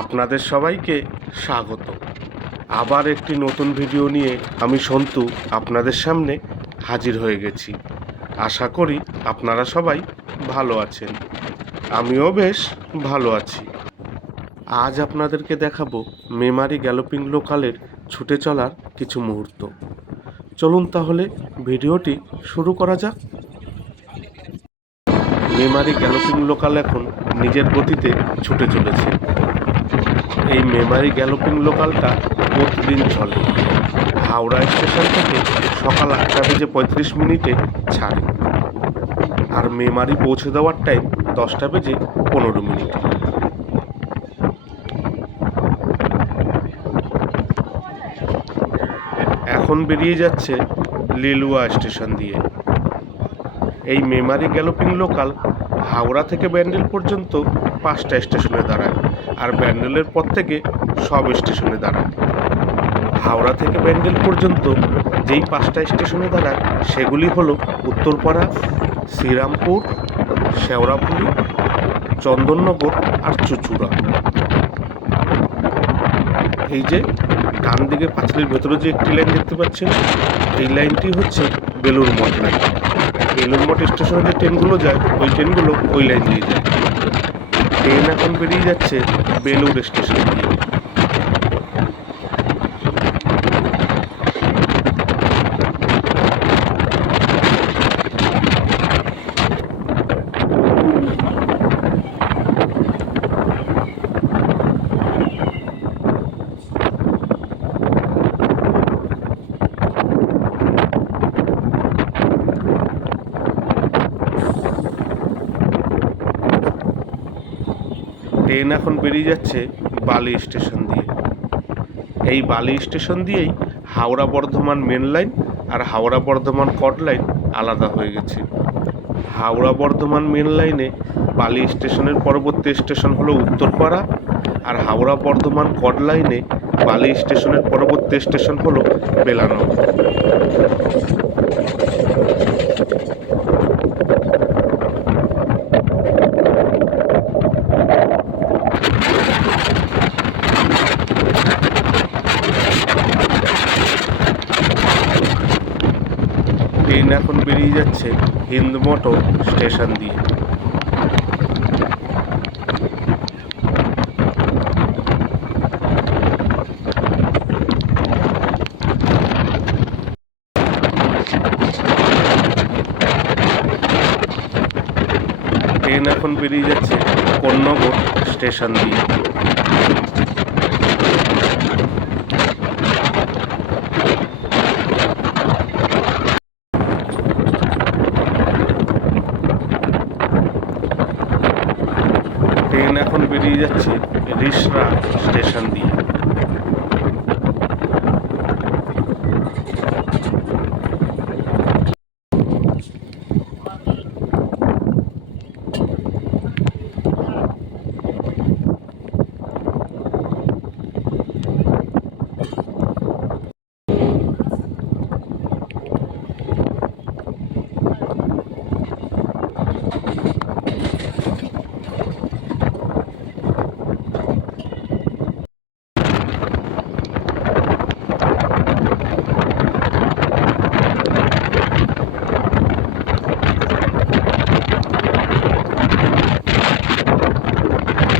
আপনাদের সবাইকে স্বাগত। আবার একটি নতুন ভিডিও নিয়ে আমি সন্তু আপনাদের সামনে হাজির হয়ে গেছি। আশা করি আপনারা সবাই ভালো আছেন। আমিও বেশ ভালো আছি। আজ আপনাদেরকে দেখাবো মেমারি গ্যালোপিং লোকালের ছুটে চলার কিছু মুহূর্ত। চলুন তাহলে ভিডিওটি শুরু করা যাক। মেমারি গ্যালোপিং লোকাল এখন নিজের গতিতে ছুটে চলেছে। এই মেমারি গ্যালোপিং লোকালটা প্রতিদিন চলে। হাওড়া স্টেশন থেকে সকাল আটটা বেজে পঁয়ত্রিশ মিনিটে ছাড়ে। আর মেমারি পৌঁছে দেওয়ার টাইম দশটা বেজে পনেরো মিনিটে। এখন বেরিয়ে যাচ্ছে লিলুয়া স্টেশন দিয়ে। এই মেমারি গ্যালোপিং লোকাল হাওড়া থেকে ব্যান্ডেল পর্যন্ত পাঁচটা স্টেশনে দাঁড়ায় আর ব্যান্ডেলের পর থেকে সব স্টেশনে দাঁড়ায়। হাওড়া থেকে ব্যান্ডেল পর্যন্ত যেই পাঁচটা স্টেশনে দাঁড়ায়, সেগুলি হলো উত্তরপাড়া, শ্রীরামপুর শেওড়াপুরি চন্দননগর আর চুচুড়া। এই যে ডান দিকে পাঁচিলের ভেতরে যে একটি লাইন দেখতে পাচ্ছেন, এই লাইনটি হচ্ছে বেলুর মঠ লাইন। বেলুর মঠ স্টেশনে যে ট্রেনগুলো যায়, ওই ট্রেনগুলো ওই লাইন দিয়ে যায়। ট্রেন এখন বেরিয়ে যাচ্ছে বেলুড় স্টেশন। দিয়ে ট্রেন এখন বেরিয়ে যাচ্ছে বালি স্টেশন দিয়ে। এই বালি স্টেশন দিয়েই হাওড়া বর্ধমান মেন লাইন আর হাওড়া বর্ধমান কট লাইন আলাদা হয়ে গেছে। হাওড়া বর্ধমান মেন লাইনে বালি স্টেশনের পরবর্তী স্টেশন হলো উত্তরপাড়া আর হাওড়া বর্ধমান কট লাইনে বালি স্টেশনের পরবর্তী স্টেশন হলো বেলানগর। ট্রেন এখন বেরিয়ে যাচ্ছে হিন্দমোটো স্টেশন দিয়ে। ট্রেন এখন বেরিয়ে যাচ্ছে কন্যগর স্টেশন দিয়ে। ট্রেন এখন বেরিয়ে যাচ্ছে রিসরা স্টেশন দিয়ে।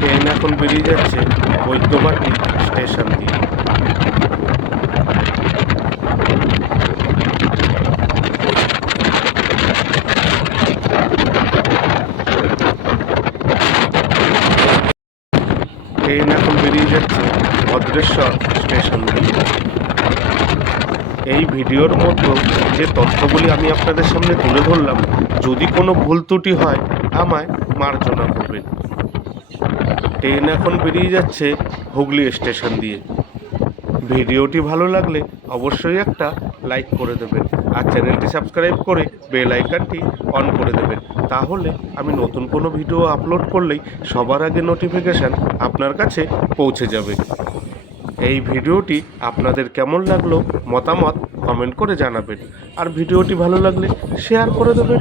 ট্রেন এখন বেরিয়ে যাচ্ছে বৈদ্যবাটি স্টেশন দিয়ে। ট্রেন এখন বেরিয়ে যাচ্ছে ভদ্রেশ্বর স্টেশন দিয়ে। এই ভিডিওর মধ্যে যে তথ্যগুলি আমি আপনাদের সামনে তুলে ধরলাম, যদি কোনো ভুল ত্রুটি হয়, আমায় মার্জনা করবেন। ট্রেন এখন বেরিয়ে যাচ্ছে হুগলি স্টেশন দিয়ে। ভিডিওটি ভালো লাগলে অবশ্যই একটা লাইক করে দেবেন আর চ্যানেলটি সাবস্ক্রাইব করে বেল আইকনটি অন করে দেবেন। তাহলে আমি নতুন কোনো ভিডিও আপলোড করলেই সবার আগে নোটিফিকেশান আপনার কাছে পৌঁছে যাবে। এই ভিডিওটি আপনাদের কেমন লাগল মতামত কমেন্ট করে জানাবেন। আর ভিডিওটি ভালো লাগলে শেয়ার করে দেবেন।